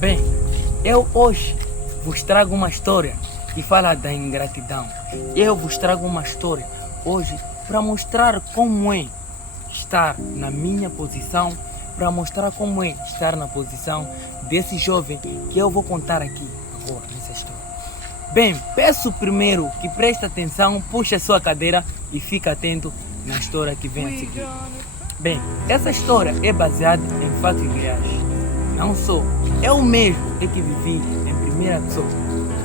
Bem, eu hoje vos trago uma história que fala da ingratidão. Eu vos trago uma história hoje para mostrar como é estar na minha posição, para mostrar como é estar na posição desse jovem que eu vou contar aqui agora nessa história. Bem, peço primeiro que preste atenção, puxe a sua cadeira e fique atento na história que vem a seguir. Bem, essa história é baseada em fatos reais. Não sou eu mesmo é que vivi em primeira pessoa.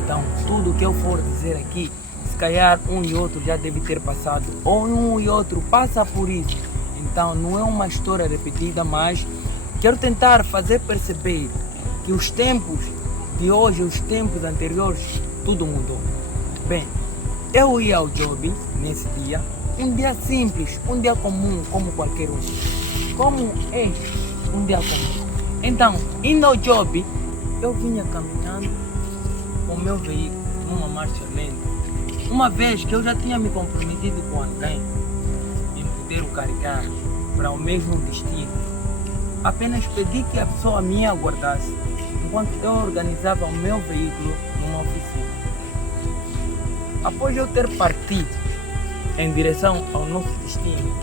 Então, tudo que eu for dizer aqui, se calhar um e outro já deve ter passado, ou um e outro passa por isso. Então, não é uma história repetida, mas quero tentar fazer perceber que os tempos de hoje, os tempos anteriores, tudo mudou. Bem, eu ia ao job nesse dia, um dia simples, um dia comum, como qualquer um. Como é um dia comum? Então, indo ao job, eu vinha caminhando com o meu veículo numa marcha lenta. Uma vez que eu já tinha me comprometido com alguém em poder o carregar para o mesmo destino, apenas pedi que a pessoa me aguardasse enquanto eu organizava o meu veículo numa oficina. Após eu ter partido em direção ao nosso destino,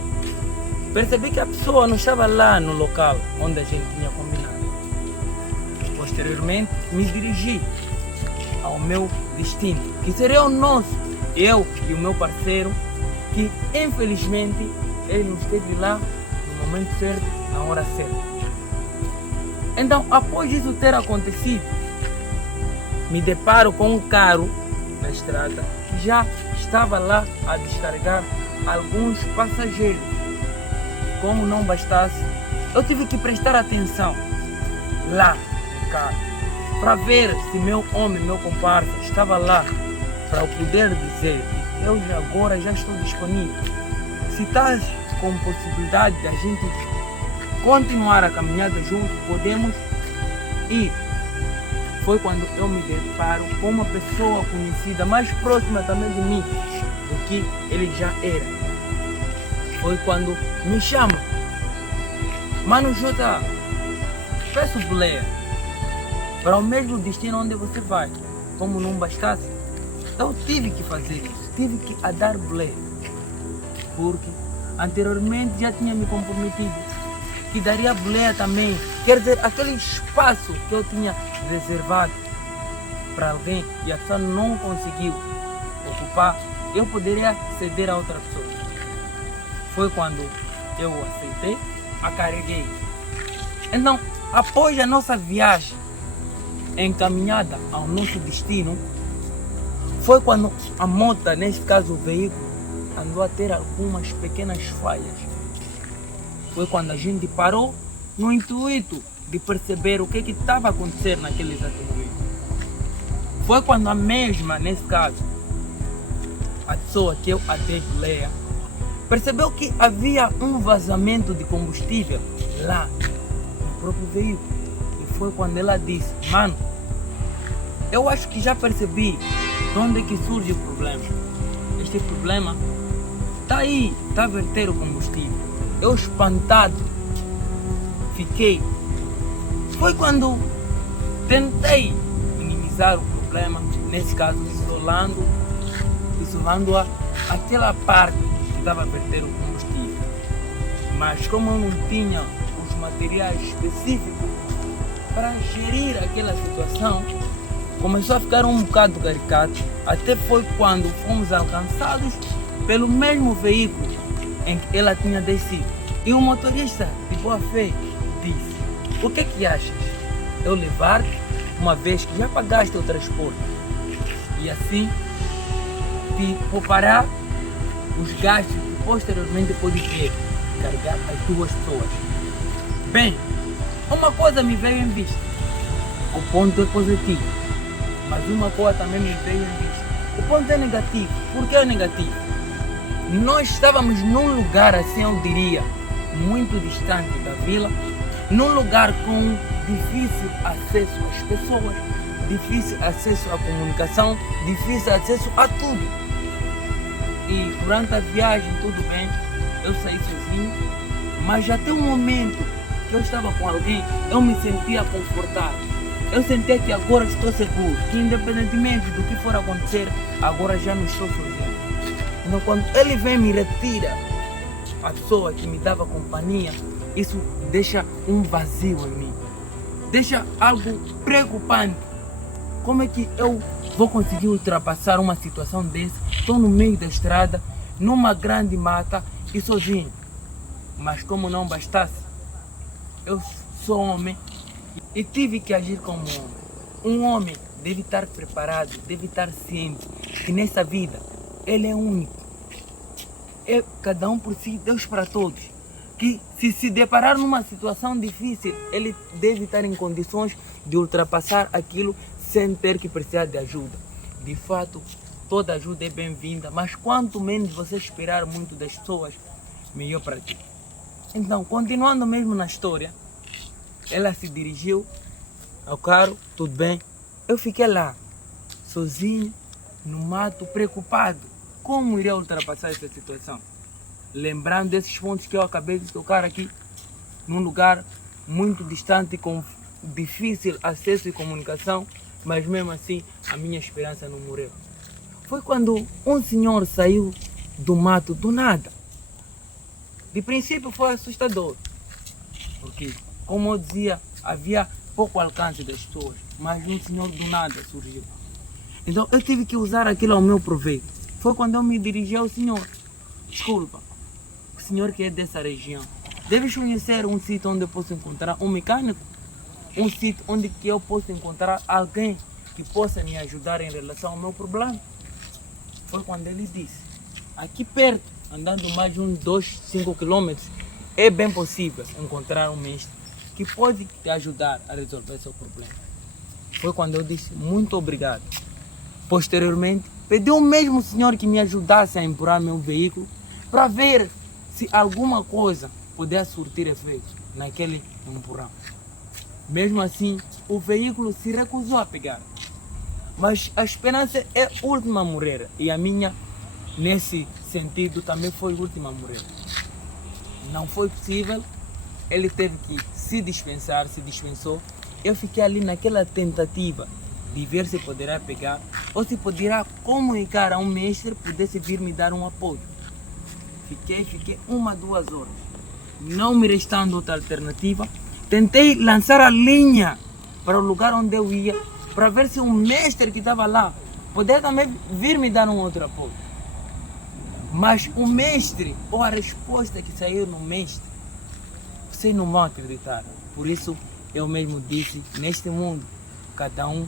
percebi que a pessoa não estava lá no local onde a gente tinha combinado. Posteriormente, me dirigi ao meu destino, que seria o nosso, eu e o meu parceiro, que infelizmente ele não esteve lá no momento certo, na hora certa. Então, após isso ter acontecido, me deparo com um carro na estrada que já estava lá a descarregar alguns passageiros. Como não bastasse, eu tive que prestar atenção lá no carro para ver se meu homem, meu comparsa estava lá, para eu poder dizer: eu agora já estou disponível. Se estás com possibilidade de a gente continuar a caminhada junto, podemos ir. Foi quando eu me deparo com uma pessoa conhecida, mais próxima também de mim do que ele já era. Foi quando me chama: Mano Jota, peço boleia para o mesmo destino onde você vai. Como não bastasse, eu tive que fazer isso, tive que dar boleia, porque anteriormente já tinha me comprometido que daria boleia também. Quer dizer, aquele espaço que eu tinha reservado para alguém e a pessoa não conseguiu ocupar, eu poderia ceder a outra pessoa. Foi quando eu aceitei, a carreguei. Então, após a nossa viagem encaminhada ao nosso destino, foi quando a moto, nesse caso o veículo, andou a ter algumas pequenas falhas. Foi quando a gente parou no intuito de perceber o que estava acontecendo naquele exato momento. Foi quando a mesma, nesse caso, a pessoa que eu dei boleia, percebeu que havia um vazamento de combustível lá no próprio veículo. E foi quando ela disse: Mano, eu acho que já percebi de onde é que surge o problema. Este problema está aí, está a verter o combustível. Eu espantado fiquei. Foi quando tentei minimizar o problema, nesse caso isolando aquela parte que estava a verter o combustível. Mas como eu não tinha os materiais específicos para gerir aquela situação, começou a ficar um bocado caricato. Até foi quando fomos alcançados pelo mesmo veículo em que ela tinha descido. E o motorista, de boa fé, disse: o que é que achas? Eu levar-te, uma vez que já pagaste o transporte, e assim te poupará os gastos que posteriormente pode ter de carregar as duas pessoas. Bem, uma coisa me veio em vista. O ponto é positivo, mas uma coisa também me veio em vista. O ponto é negativo. Por que é negativo? Nós estávamos num lugar, assim eu diria, muito distante da vila, num lugar com difícil acesso às pessoas, difícil acesso à comunicação, difícil acesso a tudo. E durante a viagem, tudo bem, eu saí sozinho, mas até um momento que eu estava com alguém, eu me sentia confortável. eu senti que agora estou seguro, que independentemente do que for acontecer, agora já não estou sozinho. Então quando ele vem e me retira a pessoa que me dava companhia, isso deixa um vazio em mim, deixa algo preocupante. Como é que eu vou conseguir ultrapassar uma situação dessa? Estou no meio da estrada, numa grande mata e sozinho. Mas como não bastasse, eu sou homem e tive que agir como homem. Um homem deve estar preparado, deve estar ciente que nessa vida ele é único. É cada um por si, Deus para todos. Que se deparar numa situação difícil, ele deve estar em condições de ultrapassar aquilo sem ter que precisar de ajuda. De fato, toda ajuda é bem-vinda, mas quanto menos você esperar muito das pessoas, melhor para ti. Então, continuando mesmo na história, ela se dirigiu ao carro, tudo bem. Eu fiquei lá, sozinho, no mato, preocupado. Como iria ultrapassar essa situação? Lembrando desses pontos que eu acabei de tocar aqui, num lugar muito distante, com difícil acesso e comunicação, mas mesmo assim a minha esperança não morreu. Foi quando um senhor saiu do mato do nada. De princípio foi assustador, porque, como eu dizia, havia pouco alcance das pessoas, mas um senhor do nada surgiu. Então eu tive que usar aquilo ao meu proveito. Foi quando eu me dirigi ao senhor. Desculpa, o senhor que é dessa região, deves conhecer um sítio onde eu posso encontrar um mecânico? Um sítio onde que eu posso encontrar alguém que possa me ajudar em relação ao meu problema? Foi quando ele disse, aqui perto, andando mais de uns 5 quilômetros, é bem possível encontrar um mestre que pode te ajudar a resolver seu problema. Foi quando eu disse, muito obrigado. Posteriormente, pedi ao mesmo senhor que me ajudasse a empurrar meu veículo para ver se alguma coisa pudesse surtir efeito naquele empurrão. Mesmo assim, o veículo se recusou a pegar. Mas a esperança é a última a morrer. E a minha, nesse sentido, também foi a última a morrer. Não foi possível. Ele teve que se dispensou. Eu fiquei ali naquela tentativa de ver se poderá pegar ou se poderá comunicar a um mestre pudesse vir me dar um apoio. Fiquei 1-2 horas. Não me restando outra alternativa, tentei lançar a linha para o lugar onde eu ia, para ver se um mestre que estava lá poderia também vir me dar um outro apoio. Mas o mestre, ou a resposta que saiu no mestre, vocês não vão acreditar. Por isso eu mesmo disse, neste mundo, cada um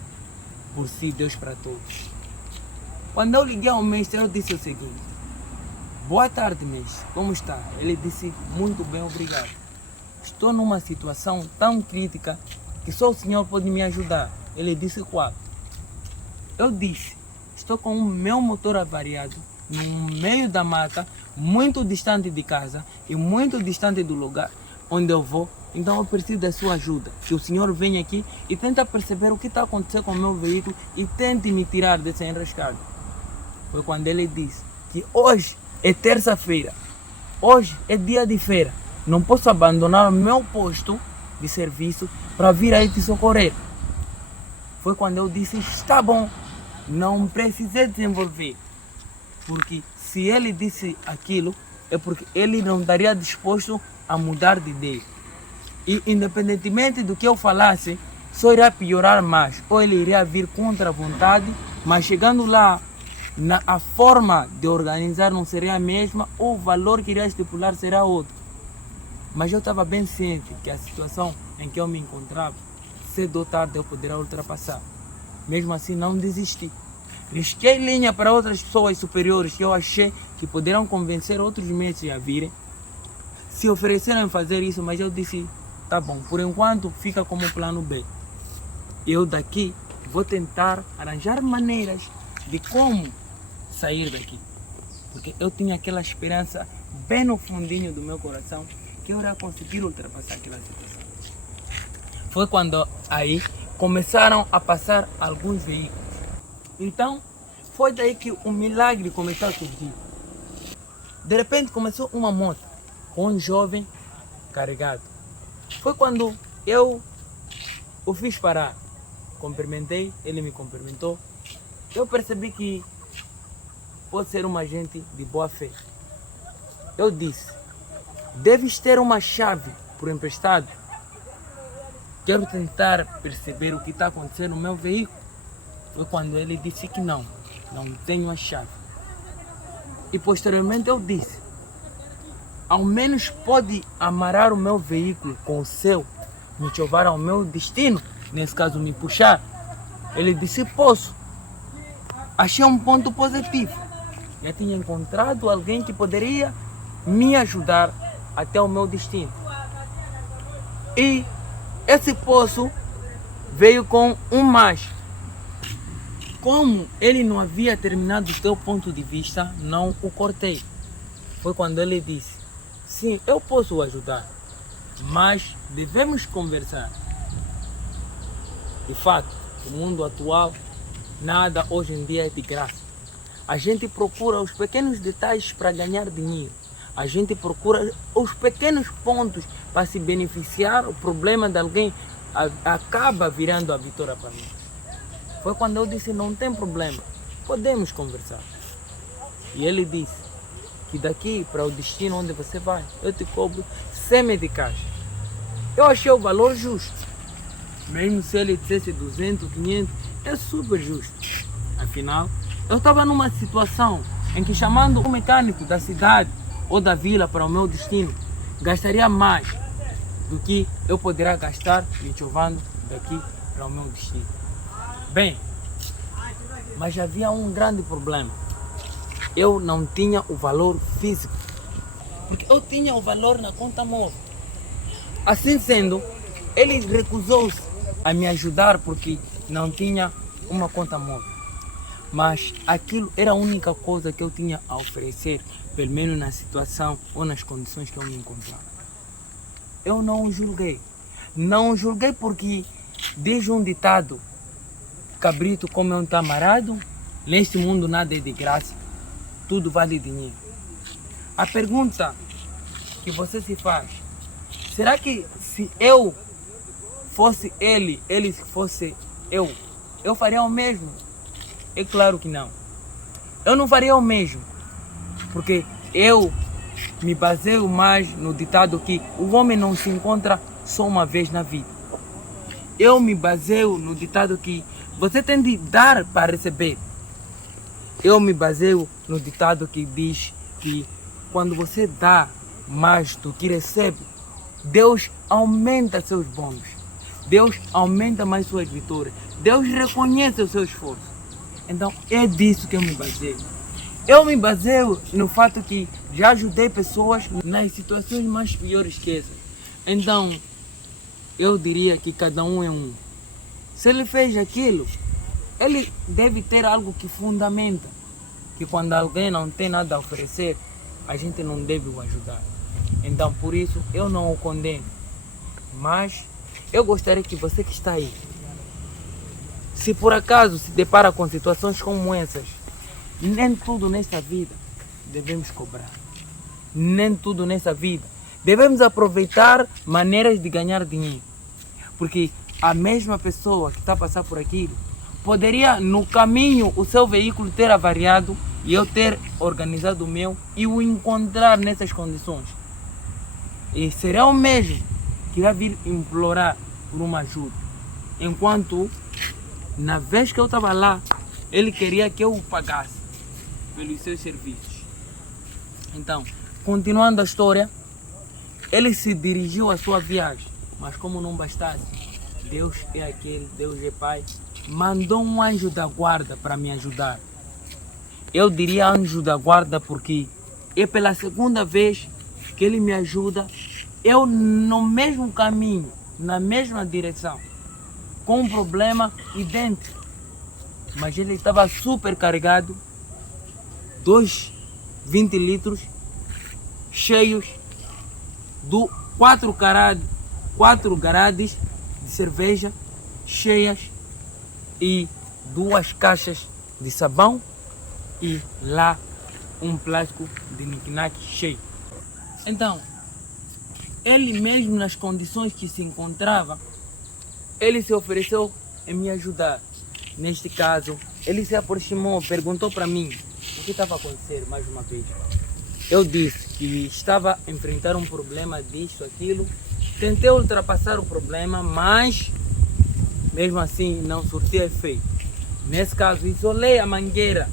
por si, Deus para todos. Quando eu liguei ao mestre, eu disse o seguinte, boa tarde, mestre, como está? Ele disse, muito bem, obrigado. Estou numa situação tão crítica que só o senhor pode me ajudar. Ele disse, qual? Eu disse, estou com o meu motor avariado no meio da mata, muito distante de casa e muito distante do lugar onde eu vou. Então eu preciso da sua ajuda. Que o senhor venha aqui e tenta perceber o que está acontecendo com o meu veículo e tente me tirar dessa enrascada. Foi quando ele disse que hoje é terça-feira, hoje é dia de feira. Não posso abandonar o meu posto de serviço para vir aí te socorrer. Foi quando eu disse, está bom, não precisei desenvolver. Porque se ele disse aquilo, é porque ele não estaria disposto a mudar de ideia. E independentemente do que eu falasse, só iria piorar mais. Ou ele iria vir contra a vontade, mas chegando lá, a forma de organizar não seria a mesma, ou o valor que iria estipular será outro. Mas eu estava bem ciente que a situação em que eu me encontrava, cedo ou tarde eu poderia ultrapassar. Mesmo assim, não desisti. Risquei linha para outras pessoas superiores que eu achei que poderão convencer outros mestres a virem. Se ofereceram fazer isso, mas eu disse, tá bom, por enquanto fica como plano B. Eu daqui vou tentar arranjar maneiras de como sair daqui. Porque eu tinha aquela esperança bem no fundinho do meu coração que eu iria conseguir ultrapassar aquela situação. Foi quando aí começaram a passar alguns veículos. Então, foi daí que o milagre começou a surgir. De repente começou uma moto com um jovem carregado. Foi quando eu o fiz parar. cumprimentei, ele me cumprimentou. Eu percebi que pode ser uma gente de boa fé. Eu disse, deves ter uma chave por emprestado. Quero tentar perceber o que está acontecendo no meu veículo. Foi quando ele disse que não tenho a chave. E posteriormente eu disse, ao menos pode amarrar o meu veículo com o seu, me levar ao meu destino, nesse caso me puxar. Ele disse, posso. Achei um ponto positivo. Já tinha encontrado alguém que poderia me ajudar até o meu destino. E esse poço veio com um mais. Como ele não havia terminado o teu ponto de vista, não o cortei. Foi quando ele disse, sim, eu posso ajudar, mas devemos conversar. De fato, no mundo atual, nada hoje em dia é de graça. A gente procura os pequenos detalhes para ganhar dinheiro. A gente procura os pequenos pontos para se beneficiar. O problema de alguém acaba virando a vitória para mim. Foi quando eu disse, não tem problema, podemos conversar. E ele disse que daqui para o destino onde você vai, eu te cobro 100 meticais. Eu achei o valor justo. Mesmo se ele dissesse 200, 500, é super justo. Afinal, eu estava numa situação em que chamando um mecânico da cidade ou da vila para o meu destino, gastaria mais do que eu poderia gastar me chovando daqui para o meu destino. Bem, mas havia um grande problema. Eu não tinha o valor físico, porque eu tinha o valor na conta móvel. Assim sendo, ele recusou-se a me ajudar porque não tinha uma conta móvel. Mas aquilo era a única coisa que eu tinha a oferecer, pelo menos na situação ou nas condições que eu me encontrava. Eu não o julguei. Não o julguei porque diz um ditado, cabrito come um tamarado, neste mundo nada é de graça, tudo vale dinheiro. A pergunta que você se faz, será que se eu fosse ele fosse eu faria o mesmo? É claro que não. Eu não faria o mesmo, porque eu me baseio mais no ditado que o homem não se encontra só uma vez na vida. Eu me baseio no ditado que você tem de dar para receber. Eu me baseio no ditado que diz que quando você dá mais do que recebe, Deus aumenta seus bônus. Deus aumenta mais suas vitórias. Deus reconhece o seu esforço. Então é disso que eu me baseio. Eu me baseio no fato que já ajudei pessoas nas situações mais piores que essas. Então eu diria que cada um é um. Se ele fez aquilo, ele deve ter algo que fundamenta. Que quando alguém não tem nada a oferecer, a gente não deve o ajudar. Então por isso eu não o condeno. Mas eu gostaria que você que está aí, se por acaso se depara com situações como essas, nem tudo nesta vida devemos cobrar. Nem tudo nessa vida. Devemos aproveitar maneiras de ganhar dinheiro. Porque a mesma pessoa que está a passar por aquilo, poderia no caminho o seu veículo ter avariado e eu ter organizado o meu e o encontrar nessas condições. E será o mesmo que vai vir implorar por uma ajuda. Enquanto, na vez que eu estava lá, ele queria que eu o pagasse pelos seus serviços. Então, continuando a história, ele se dirigiu à sua viagem. Mas como não bastasse, Deus é aquele, Deus é Pai, mandou um anjo da guarda para me ajudar. Eu diria anjo da guarda porque é pela segunda vez que ele me ajuda, eu no mesmo caminho, na mesma direção, com um problema idêntico. Mas ele estava super carregado, 20 litros cheios do 4 grades de cerveja cheias e 2 caixas de sabão e lá um plástico de niquinaque cheio. Então, ele mesmo nas condições que se encontrava, ele se ofereceu em me ajudar. Neste caso, ele se aproximou, perguntou para mim o que estava a acontecer mais uma vez. Eu disse que estava a enfrentar um problema disto, aquilo. Tentei ultrapassar o problema, mas mesmo assim não surtia efeito. Nesse caso, isolei a mangueira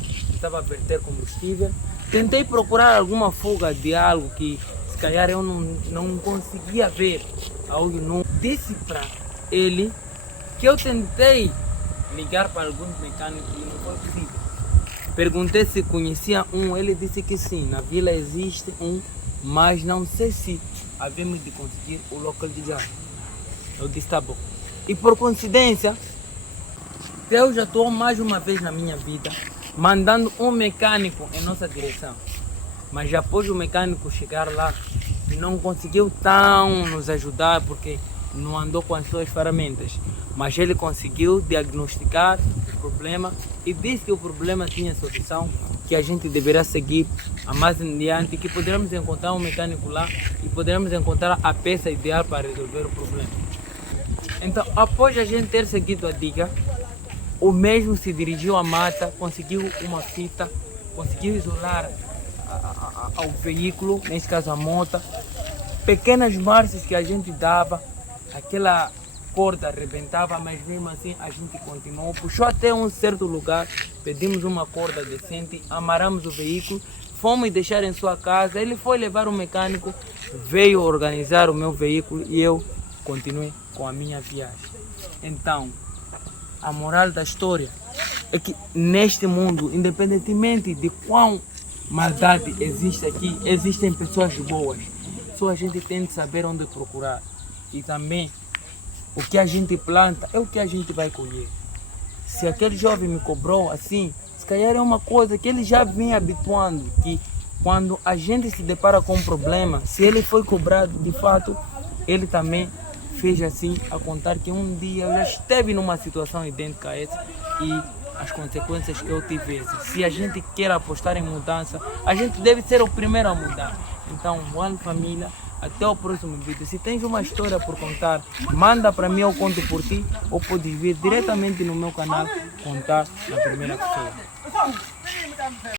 que estava a verter combustível. Tentei procurar alguma fuga de algo que se calhar eu não conseguia ver a olho nu. Disse para ele que eu tentei ligar para alguns mecânicos e não foi possível. Perguntei se conhecia um, ele disse que sim, na vila existe um, mas não sei se havemos de conseguir o localizar. Eu disse, tá bom. E por coincidência, Deus já atuou mais uma vez na minha vida, mandando um mecânico em nossa direção. Mas após o mecânico chegar lá, não conseguiu tão nos ajudar porque não andou com as suas ferramentas. Mas ele conseguiu diagnosticar o problema e disse que o problema tinha solução, que a gente deverá seguir a mais adiante, que poderemos encontrar um mecânico lá e poderemos encontrar a peça ideal para resolver o problema. Então, após a gente ter seguido a dica, o mesmo se dirigiu à mata, conseguiu uma fita, conseguiu isolar ao veículo, nesse caso a moto, pequenas marchas que a gente dava, aquela corda arrebentava, mas mesmo assim a gente continuou, puxou até um certo lugar, pedimos uma corda decente, amarramos o veículo, fomos deixar em sua casa, ele foi levar o mecânico, veio organizar o meu veículo e eu continuei com a minha viagem. Então, a moral da história é que neste mundo, independentemente de quão maldade existe aqui, existem pessoas boas. Só a gente tem de saber onde procurar. E também, o que a gente planta é o que a gente vai colher. Se aquele jovem me cobrou assim, se calhar é uma coisa que ele já vem habituando, que quando a gente se depara com um problema, se ele foi cobrado de fato, ele também fez assim, a contar que um dia eu já esteve numa situação idêntica a essa e as consequências que eu tive. Se a gente quer apostar em mudança, a gente deve ser o primeiro a mudar. Então, One Família, até o próximo vídeo. Se tens uma história por contar, manda para mim, eu conto por ti, ou podes vir diretamente no meu canal contar na primeira pessoa.